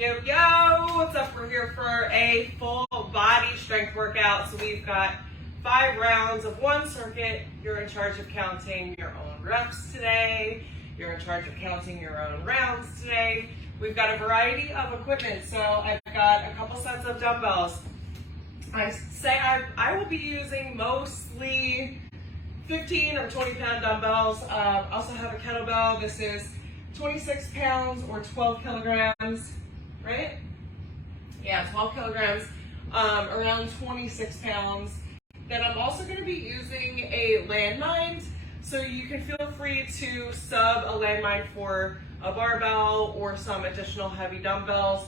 Yo, yo, what's up? We're here for a full body strength workout. So we've got 5 rounds of one circuit. You're in charge of counting your own reps today. You're in charge of counting your own rounds today. We've got a variety of equipment. So I've got a couple sets of dumbbells. I will be using mostly 15 or 20 pound dumbbells. Also have a kettlebell. This is 26 pounds or 12 kilograms, right? Yeah, 12 kilograms, around 26 pounds. Then I'm also going to be using a landmine, so you can feel free to sub a landmine for a barbell or some additional heavy dumbbells,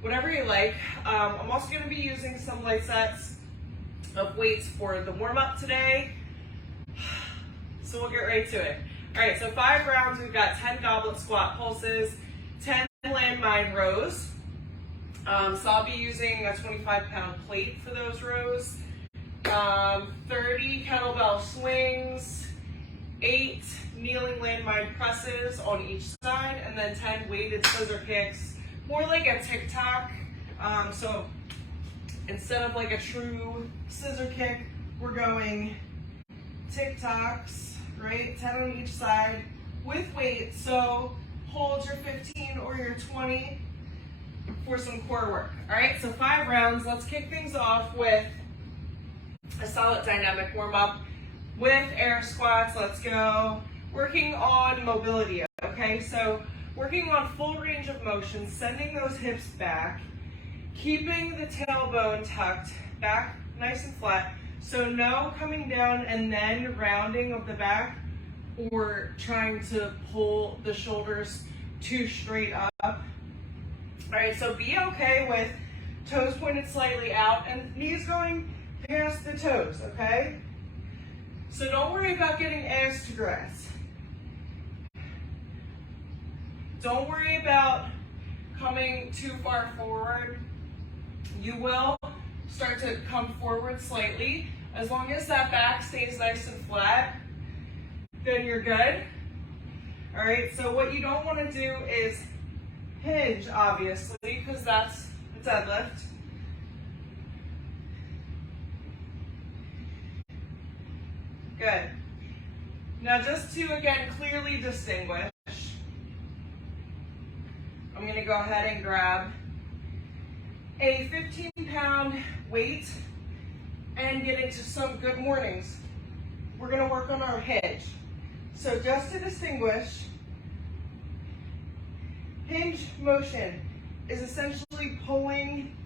whatever you like. I'm also going to be using some light sets of weights for the warm-up today. So we'll get right to it. All right, so 5 rounds, we've got 10 goblet squat pulses, 10 landmine rows. So I'll be using a 25-pound plate for those rows, 30 kettlebell swings, 8 kneeling landmine presses on each side, and then 10 weighted scissor kicks, more like a TikTok. So instead of like a true scissor kick, we're going TikToks. Right, 10 on each side with weight. So hold your 15 or your 20 for some core work. All right, so 5 rounds. Let's kick things off with a solid dynamic warm up with air squats. Let's go. Working on mobility. Okay, so working on full range of motion, sending those hips back, keeping the tailbone tucked back nice and flat. So no coming down and then rounding of the back or trying to pull the shoulders too straight up. All right, so be okay with toes pointed slightly out and knees going past the toes, okay? So don't worry about getting ass to grass. Don't worry about coming too far forward. You will start to come forward slightly. As long as that back stays nice and flat, then you're good. All right, so what you don't want to do is hinge, obviously, because that's the deadlift. Good. Now just to, again, clearly distinguish, I'm going to go ahead and grab a 15-pound weight and get into some good mornings. We're going to work on our hinge. So just to distinguish, hinge motion is essentially pulling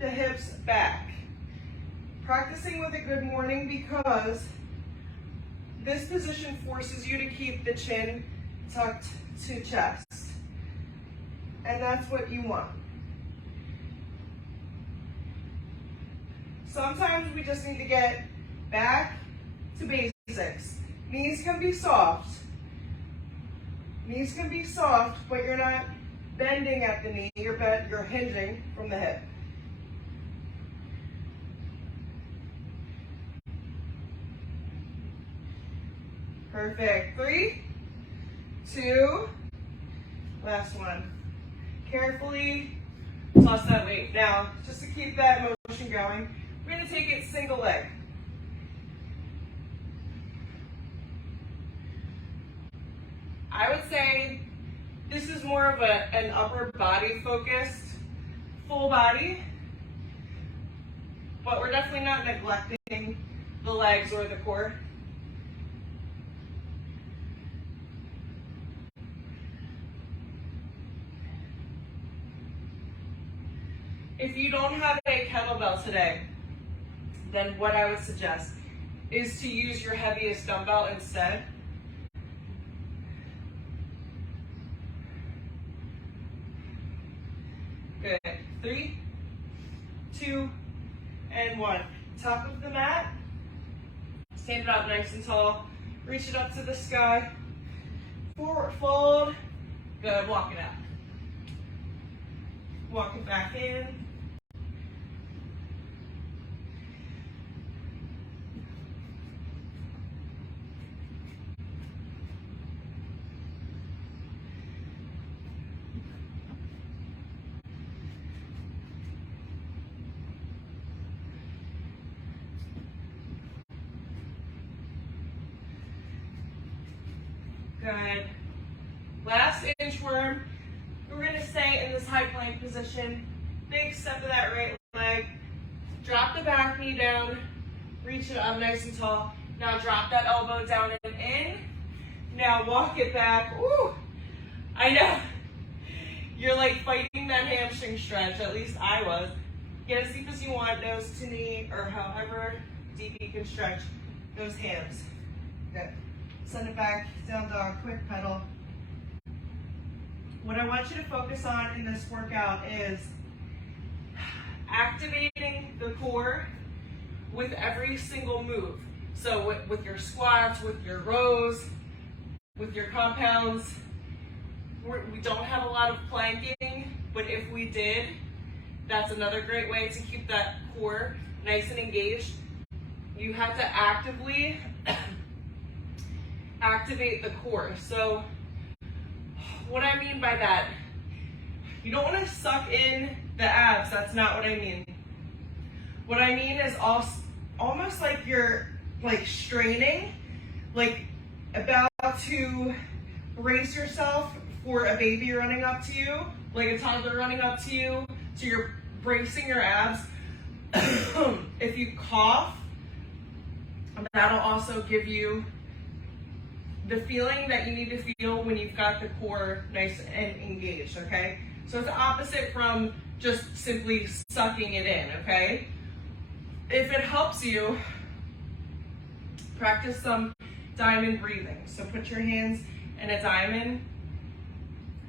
the hips back. Practicing with a good morning because this position forces you to keep the chin tucked to chest. And that's what you want. Sometimes we just need to get back to basics. Knees can be soft. Knees can be soft, but you're not bending at the knee. You're hinging from the hip. Perfect. 3, 2, last one. Carefully toss that weight. Now, just to keep that motion going, we're going to take it single leg. I would say this is more of an upper body focused full body, but we're definitely not neglecting the legs or the core. If you don't have a kettlebell today, then what I would suggest is to use your heaviest dumbbell instead. Good. 3, 2, and 1. Top of the mat. Stand it up nice and tall. Reach it up to the sky. Forward fold. Good. Walk it out. Walk it back in. Good. Last inchworm. We're gonna stay in this high plank position. Big step of that right leg. Drop the back knee down. Reach it up nice and tall. Now drop that elbow down and in. Now walk it back. Ooh, I know. You're like fighting that hamstring stretch, at least I was. Get as deep as you want, nose to knee, or however deep you can stretch those hams. Good. Send it back, down dog, quick pedal. What I want you to focus on in this workout is activating the core with every single move. So with your squats, with your rows, with your compounds. We don't have a lot of planking, but if we did, that's another great way to keep that core nice and engaged. You have to actively activate the core. So what I mean by that, you don't want to suck in the abs. That's not what I mean. What I mean is almost like you're like straining, like about to brace yourself for a baby running up to you, like a toddler running up to you, so you're bracing your abs. If you cough, that'll also give you the feeling that you need to feel when you've got the core nice and engaged, okay? So it's opposite from just simply sucking it in, okay? If it helps you, practice some diamond breathing. So put your hands in a diamond.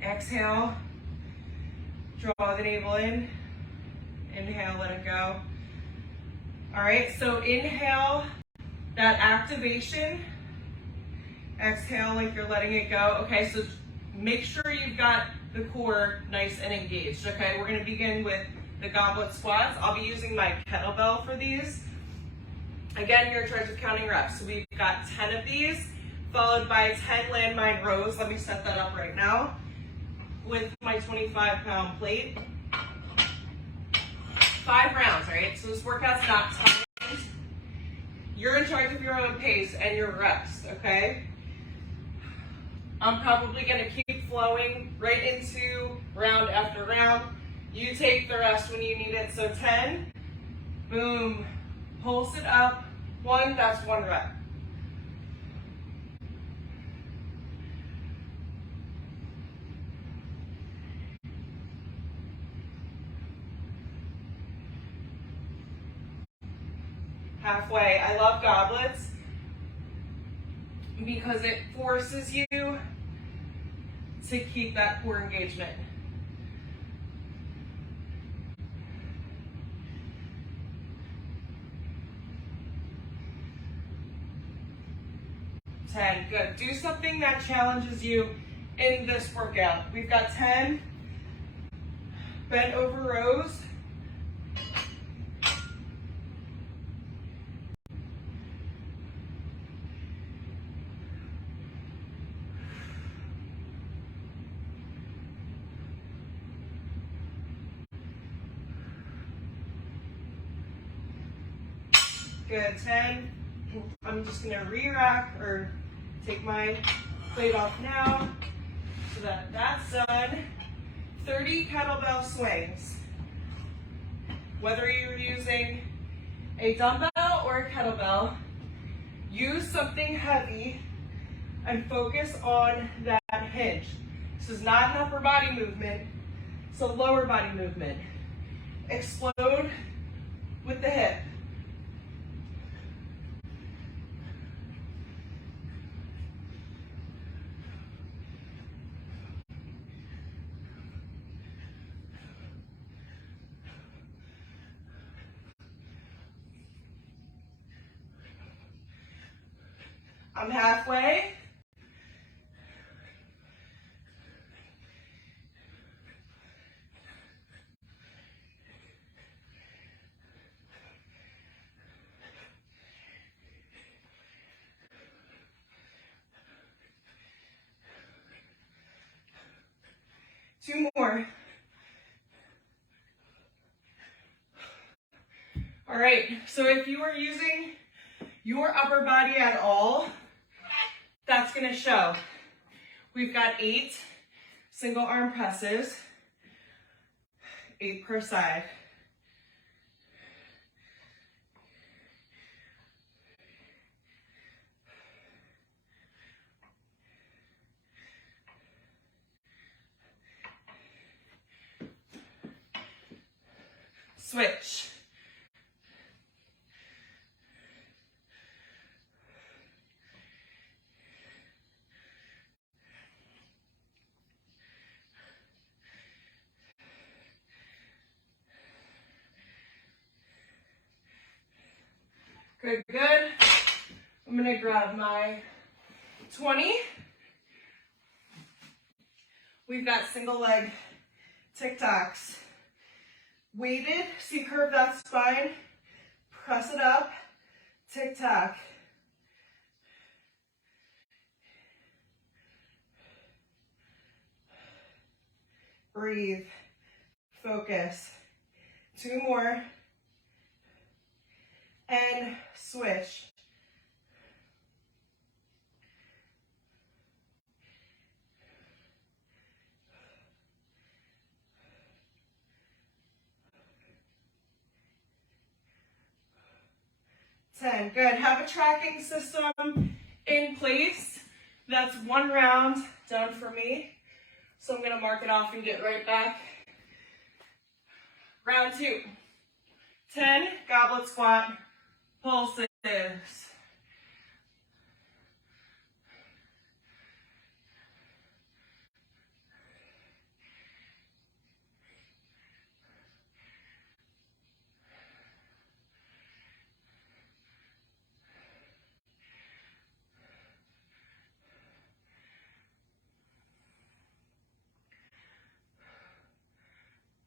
Exhale, draw the navel in, inhale, let it go. All right, so inhale, that activation. Exhale like you're letting it go. Okay, so make sure you've got the core nice and engaged. Okay, we're gonna begin with the goblet squats. I'll be using my kettlebell for these. Again, you're in charge of counting reps. So we've got 10 of these, followed by 10 landmine rows. Let me set that up right now with my 25-pound plate. 5 rounds, all right? So this workout's not timed. You're in charge of your own pace and your reps, okay? I'm probably gonna keep flowing right into round after round. You take the rest when you need it. So 10, boom, pulse it up. 1, that's 1 rep. Halfway. I love goblets because it forces you to keep that core engagement. Good. Do something that challenges you in this workout. We've got 10 bent over rows. Good, 10. I'm just gonna re-rack or take my plate off now so that that's done. 30 kettlebell swings. Whether you're using a dumbbell or a kettlebell, use something heavy and focus on that hinge. This is not an upper body movement, it's a lower body movement. Explode with the hip. I'm halfway. Two more. All right, so if you are using your upper body at all, that's gonna show. We've got 8 single arm presses, 8 per side. Switch. Good, good. I'm gonna grab my 20. We've got single leg TikToks. Weighted, so you curve that spine, press it up, TikTok. Breathe, focus. 2 more. And switch. Good. Have a tracking system in place. That's 1 round done for me. So I'm going to mark it off and get right back. Round 2. 10 goblet squat pulses.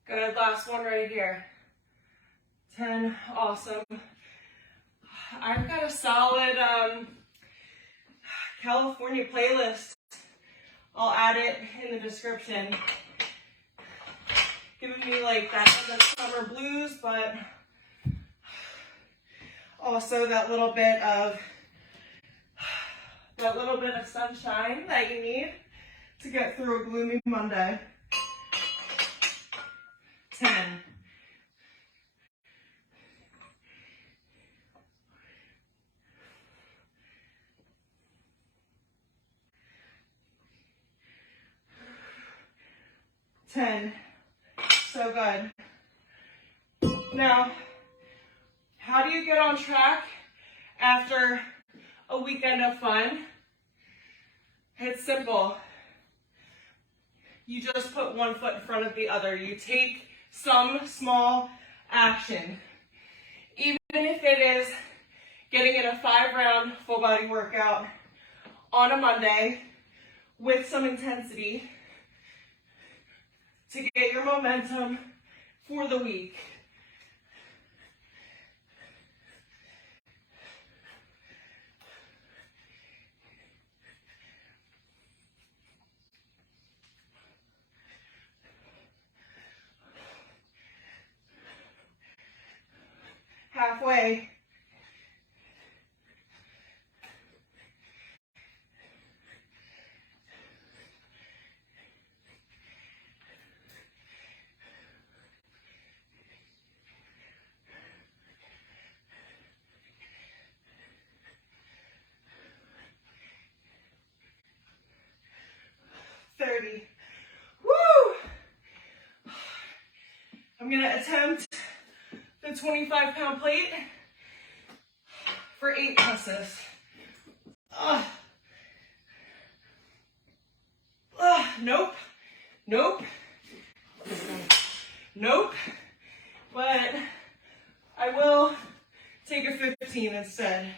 Good, last one right here. 10, awesome. I've got a solid California playlist. I'll add it in the description. Giving me like that summer blues, but also that little bit of sunshine that you need to get through a gloomy Monday. 10. So good. Now, how do you get on track after a weekend of fun? It's simple. You just put one foot in front of the other. You take some small action. Even if it is getting in a 5-round full body workout on a Monday with some intensity to get your momentum for the week. Halfway. I'm going to attempt the 25-pound plate for 8 presses. Nope. Nope. Nope. But I will take a 15 instead.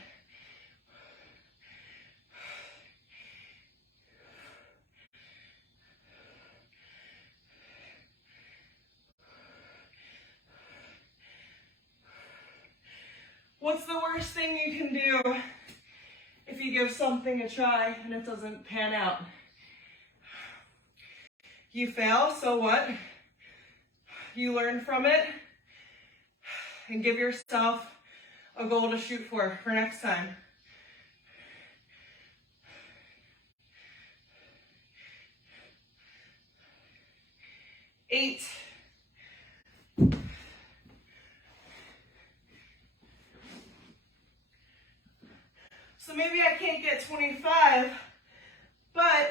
What's the worst thing you can do if you give something a try and it doesn't pan out? You fail, so what? You learn from it and give yourself a goal to shoot for next time. 8. So maybe I can't get 25, but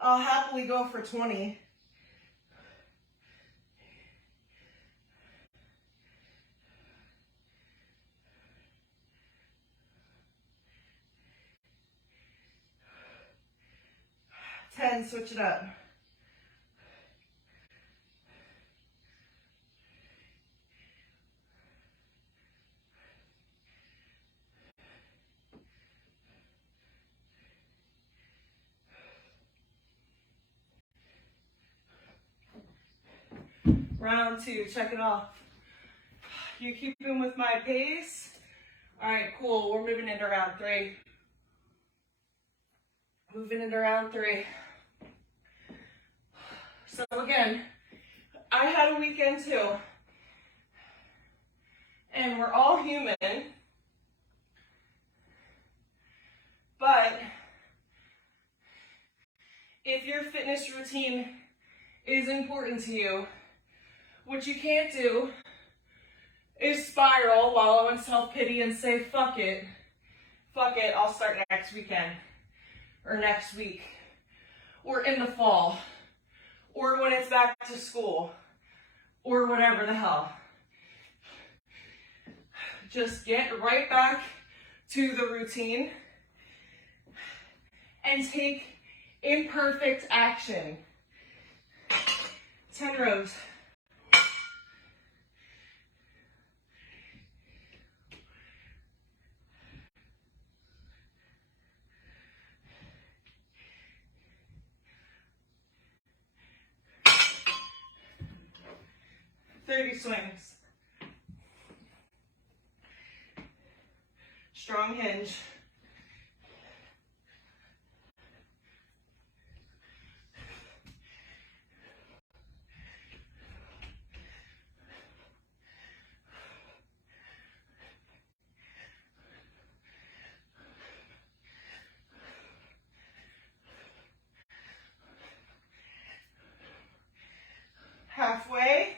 I'll happily go for 20. Switch it up. Round 2, check it off. You keeping with my pace? All right, cool. We're moving into round 3. Moving into round 3. So again, I had a weekend too. And we're all human. But if your fitness routine is important to you, what you can't do is spiral, wallow in self-pity and say, fuck it, I'll start next weekend, or next week, or in the fall, or when it's back to school, or whatever the hell. Just get right back to the routine and take imperfect action. 10 rows. Swings. Strong hinge. Halfway.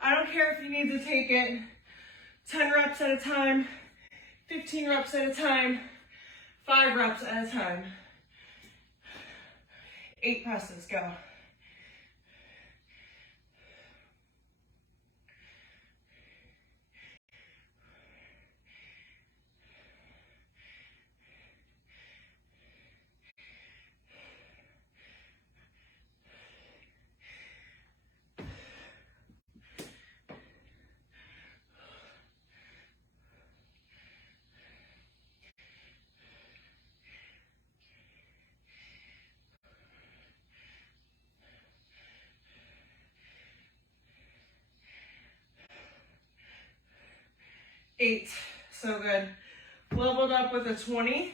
I don't care if you need to take it 10 reps at a time, 15 reps at a time, 5 reps at a time. 8 presses, go. Eight, so good. Leveled up with a 20.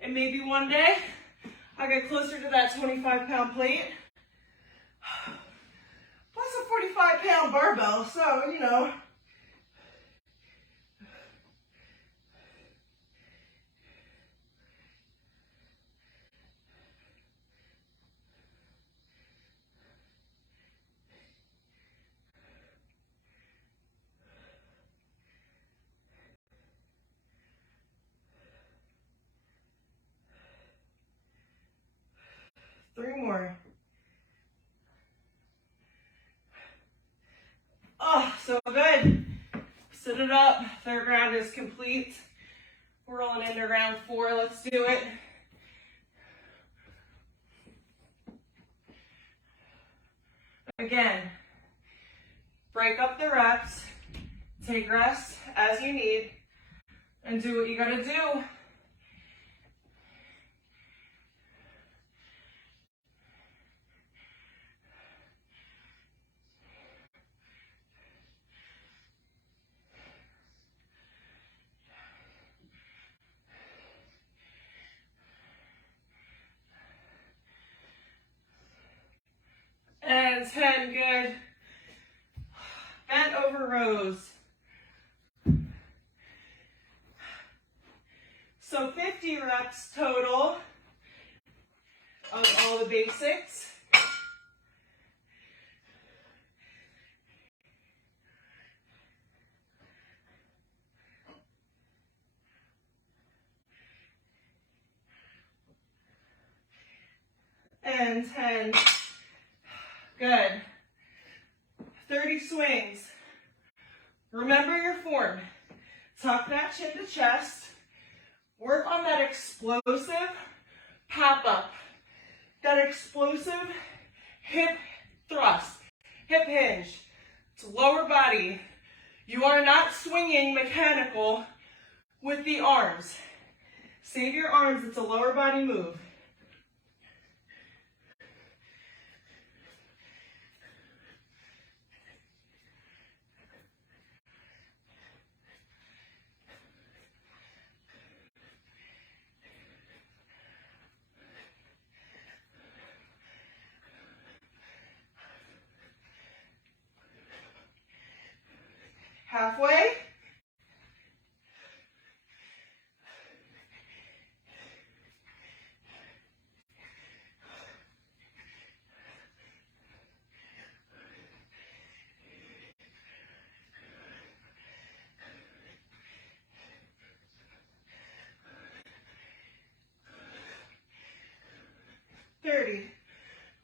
And maybe one day I'll get closer to that 25-pound plate. Plus a 45-pound barbell, so, you know. Three more. Oh, so good. Sit it up. Third round is complete. We're rolling into round 4. Let's do it. Again, break up the reps. Take rest as you need. And do what you gotta do. then 10, good. Bent over rows. So 50 reps total of all the basics. And 10, good. 30 swings. Remember your form. Tuck that chin to chest. Work on that explosive pop up. That explosive hip thrust, hip hinge. It's lower body. You are not swinging mechanical with the arms. Save your arms, it's a lower body move. Halfway.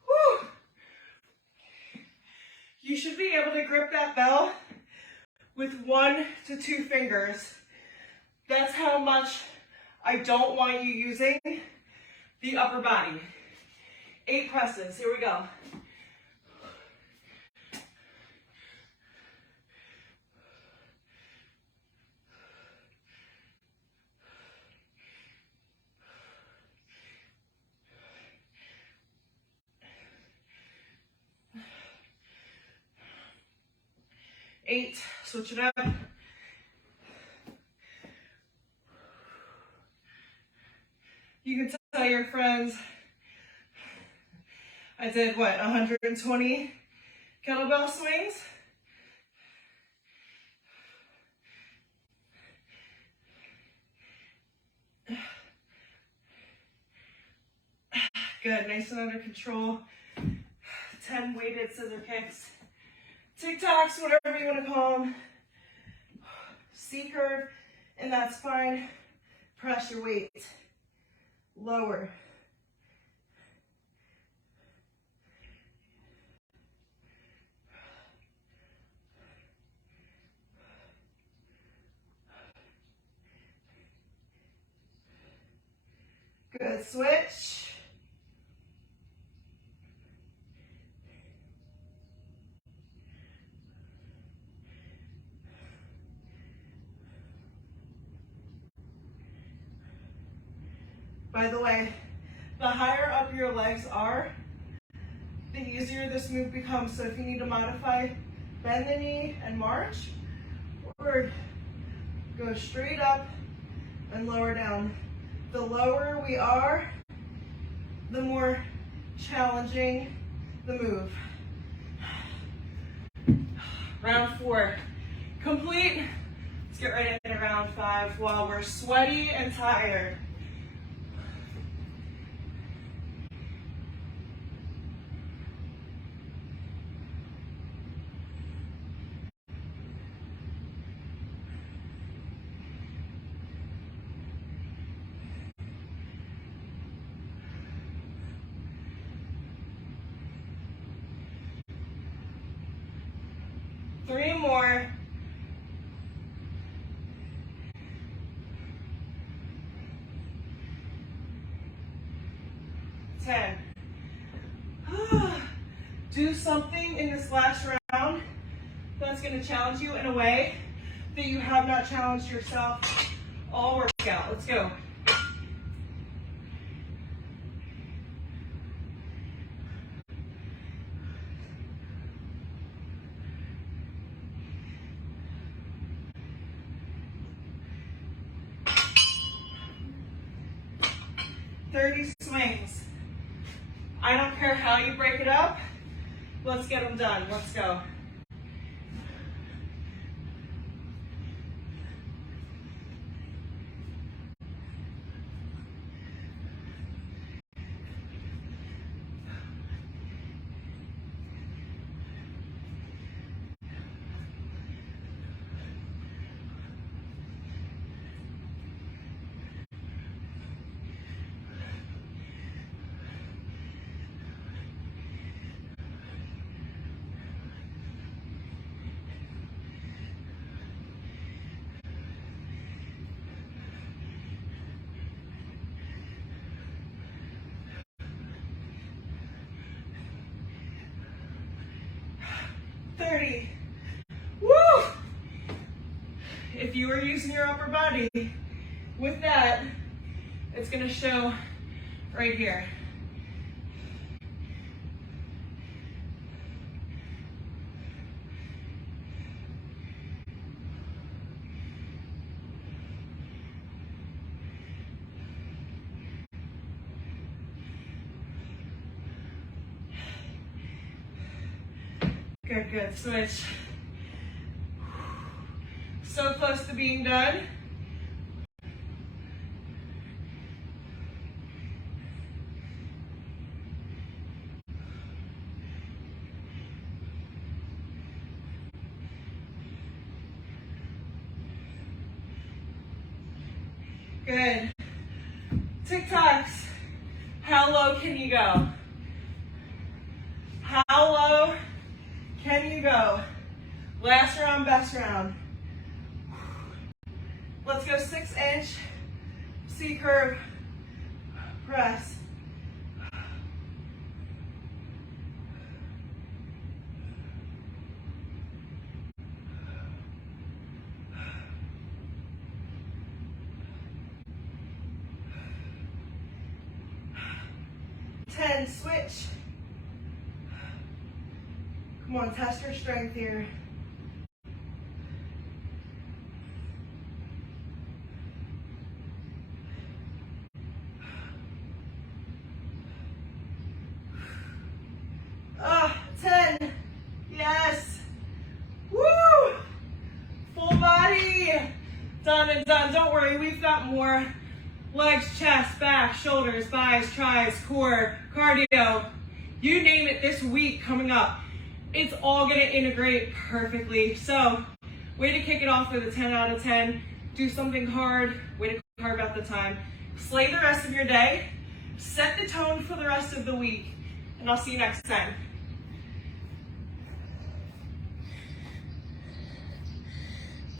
Whew. You should be able to grip that bell with 1 to 2 fingers. That's how much I don't want you using the upper body. 8 presses, here we go. Eight, switch it up. You can tell your friends, I did what, 120 kettlebell swings? Good, nice and under control. 10 weighted scissor kicks. TikToks, whatever you want to call them. C-curve in that spine. Press your weight. Lower. Good, switch. By the way, the higher up your legs are, the easier this move becomes. So if you need to modify, bend the knee and march, or go straight up and lower down. The lower we are, the more challenging the move. Round 4, complete. Let's get right into round 5 while we're sweaty and tired. Three more. 10. Do something in this last round that's going to challenge you in a way that you have not challenged yourself all workout. Let's go. Swings. I don't care how you break it up. Let's get them done. Let's go. Woo! If you are using your upper body with that, it's going to show right here. Good, good. Switch. So close to being done. Good. TikToks. How low can you go? How low can you go? Last round, best round. Let's go 6-inch C-curve press. Switch. Come on, test your strength here. Ah, 10. Yes. Woo! Full body. Done and done. Don't worry, we've got more. Legs, chest, back, shoulders, thighs, tries, core, cardio, you name it this week coming up. It's all gonna integrate perfectly. So, way to kick it off with a 10 out of 10. Do something hard, way to carve out the time. Slay the rest of your day, set the tone for the rest of the week, and I'll see you next time.